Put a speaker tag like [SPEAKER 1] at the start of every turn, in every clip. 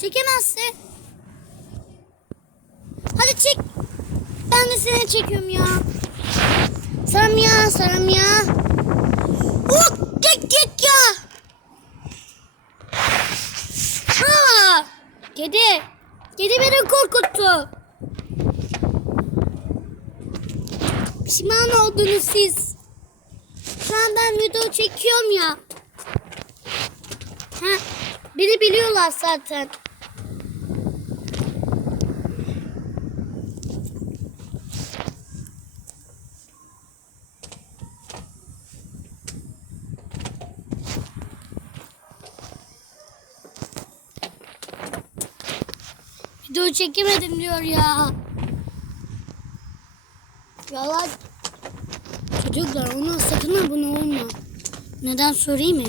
[SPEAKER 1] Çekemezsin. Hadi çek. Ben de seni çekiyorum ya. Sarım ya, sarım ya. Oh, git git ya. Ha! Kedi. Kedi beni korkuttu. Pişman oldunuz siz. Şu an ben video çekiyorum ya. Ha, beni biliyorlar zaten. Video çekemedim diyor ya. Valla çocuklar ona sakın abone olma. Neden sorayım mı?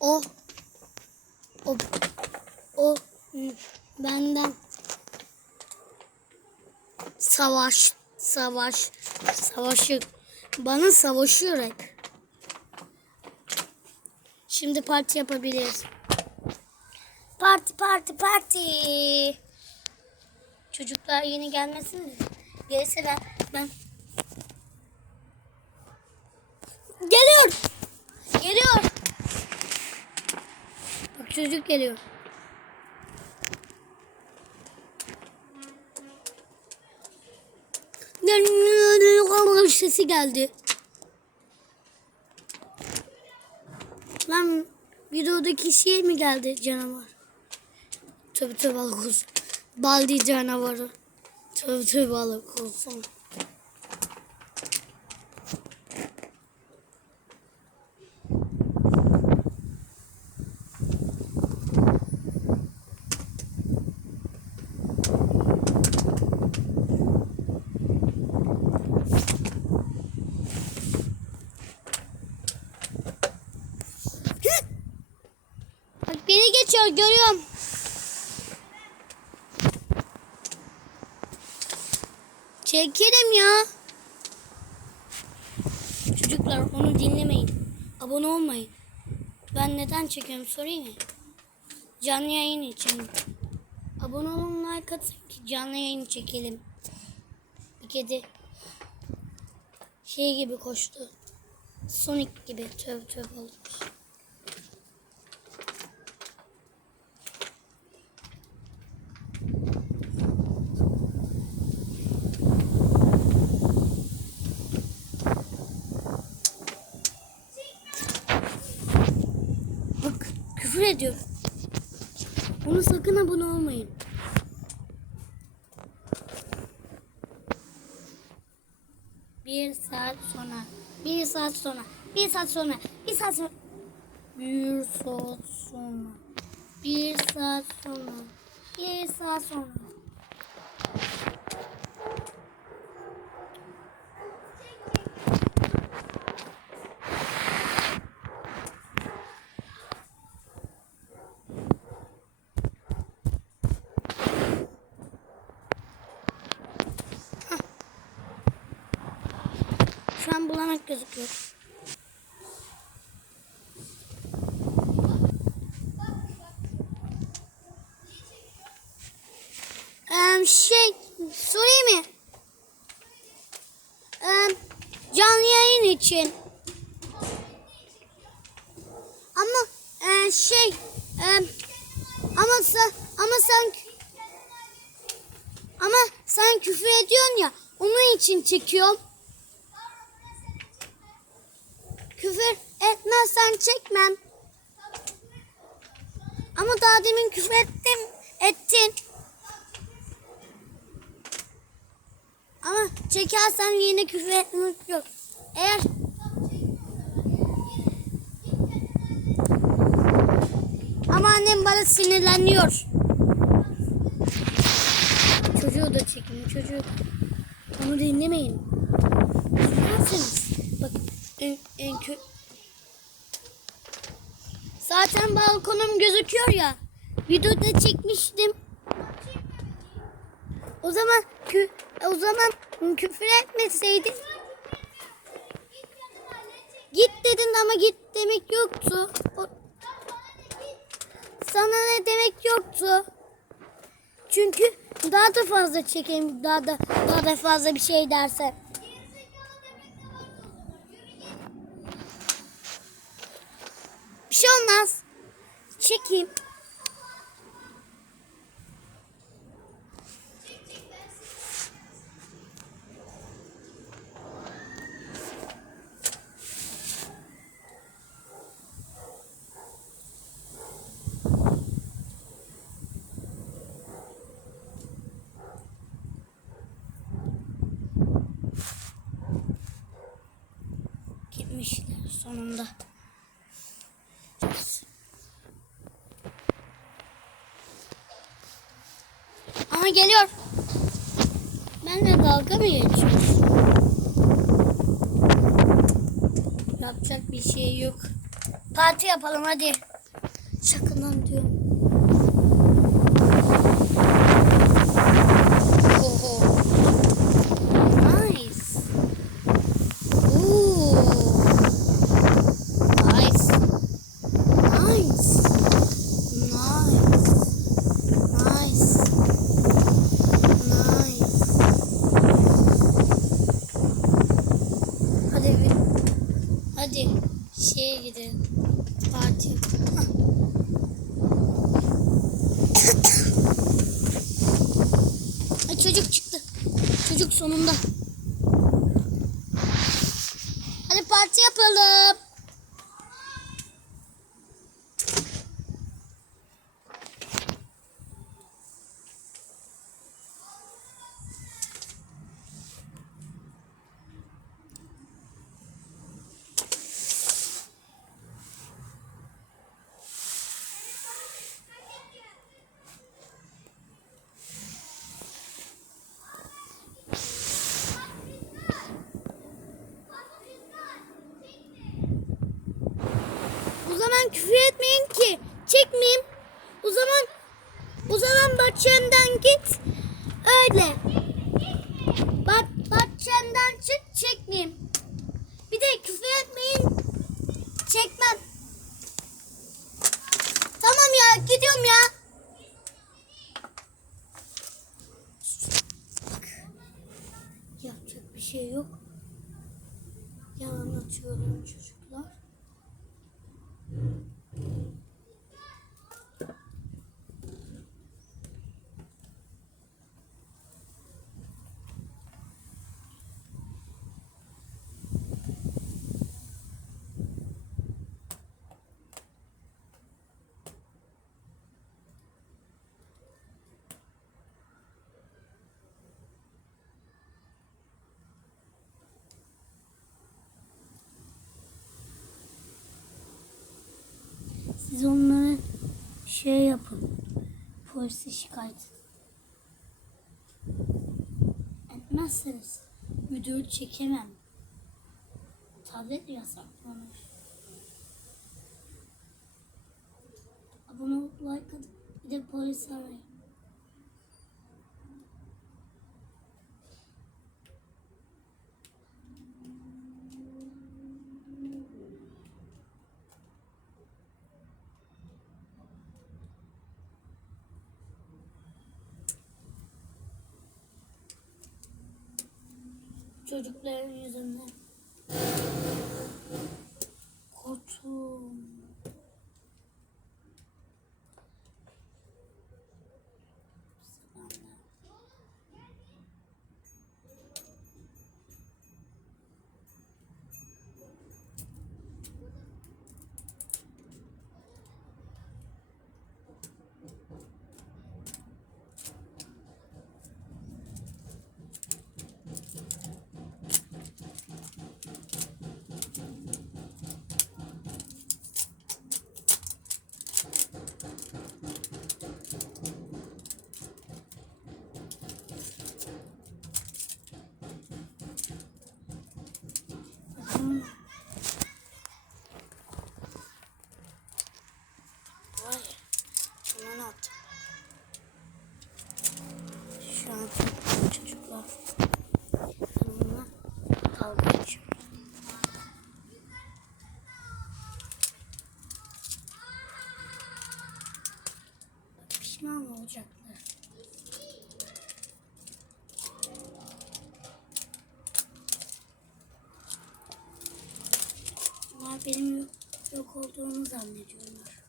[SPEAKER 1] O o o benden savaş savaş savaşı bana savaşıyor hep. Şimdi parti yapabiliriz. Parti parti parti. Çocuklar yeni gelmesin de. Gelirse ben, ben... Geliyor. Geliyor. Bak çocuk geliyor. sesi geldi. Lan videodaki şey mi geldi canavar? Tabii tabii balık olsun. Baldi canavarı. Tabii tabii balık olsun. Beni geçiyor görüyorum. Çekelim ya. Çocuklar onu dinlemeyin. Abone olmayın. Ben neden çekiyorum sorayım mı? Canlı yayın için. Abone olun like atın ki canlı yayın çekelim. Bir kedi şey gibi koştu. Sonic gibi töv töv olmuş. Bak küfür ediyor. Ona sakın abone olmayın. Bir saat sonra. Bir saat sonra. Bir saat sonra. Bir saat sonra. Bir saat sonra. Bir saat sonra. Bir saat sonra. Şu an bulanık gözüküyor. Şey sorayım mı? Ee, canlı yayın için. Ama e, şey e, ama sen ama sen ama sen küfür ediyorsun ya onun için çekiyorum. Küfür etmezsen çekmem. Ama daha demin küfür ettim, ettin. Ama çekersen yine küfür etmek yok. Eğer ama annem bana sinirleniyor. Çocuğu da çekin, çocuğu. Onu dinlemeyin. Dinlerseniz. Bak en, en kö... Zaten balkonum gözüküyor ya. Videoda çekmiştim. O zaman kü o zaman küfür etmeseydin. Git dedin ama git demek yoktu. O, sana ne demek yoktu. Çünkü daha da fazla çekeyim, daha da daha da fazla bir şey derse. Olmaz. Çekeyim. Geliyor. Benle dalga mı geçiyorsun? Yapacak bir şey yok. Parti yapalım hadi. Zaman küfür etmeyin ki. Çekmeyeyim. O zaman o zaman bahçemden git. Öyle. Bak bahçemden çık çekmeyeyim. Bir de küfür etmeyin. Çekmem. Tamam ya gidiyorum ya. Yapacak bir şey yok. Yalan atıyorum çocuklar. Siz onlara şey yapın. Polise şikayet etmezseniz müdür çekemem. Tablet yasaklanır. Abone olup like atıp bir de polis arayın. Çocukların yüzünden. olacaktı. Onlar benim yok olduğumu zannediyorlar.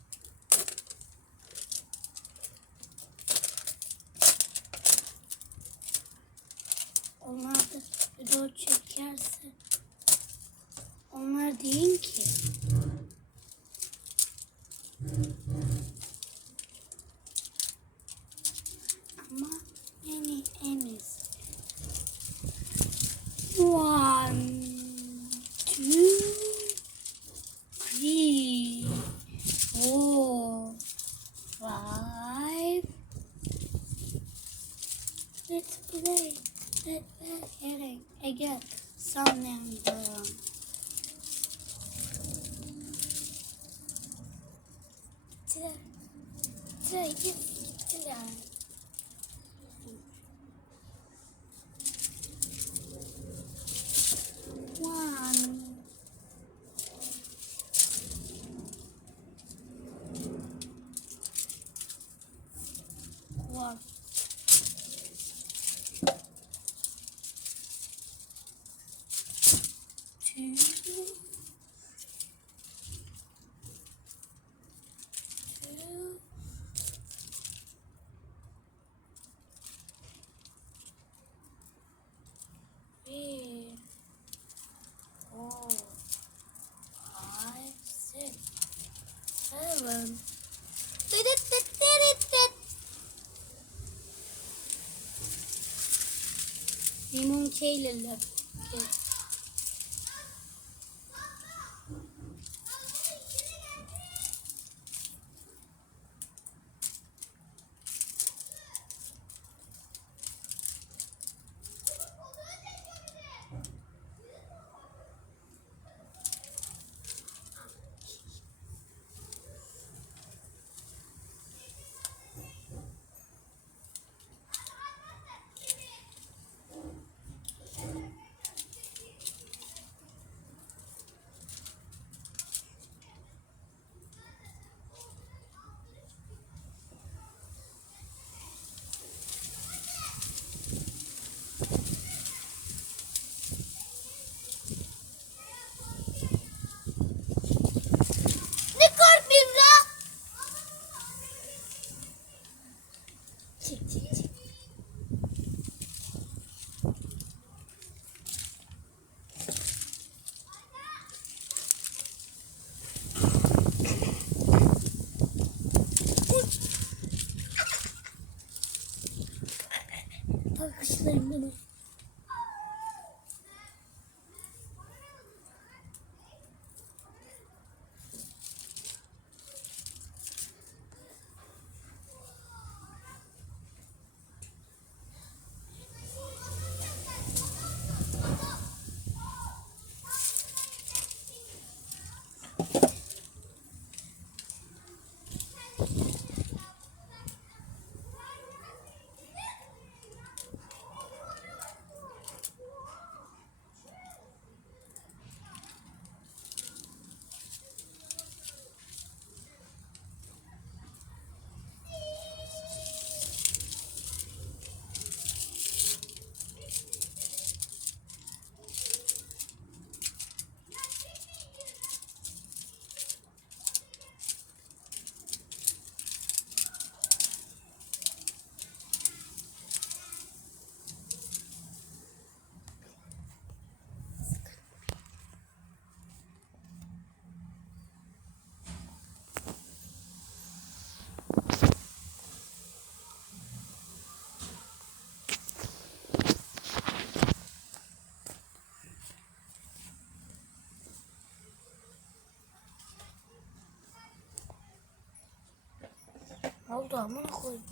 [SPEAKER 1] 现在现在一这两。Love. alkışlayın beni. oldu amına koyayım.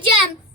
[SPEAKER 2] Döveceğim.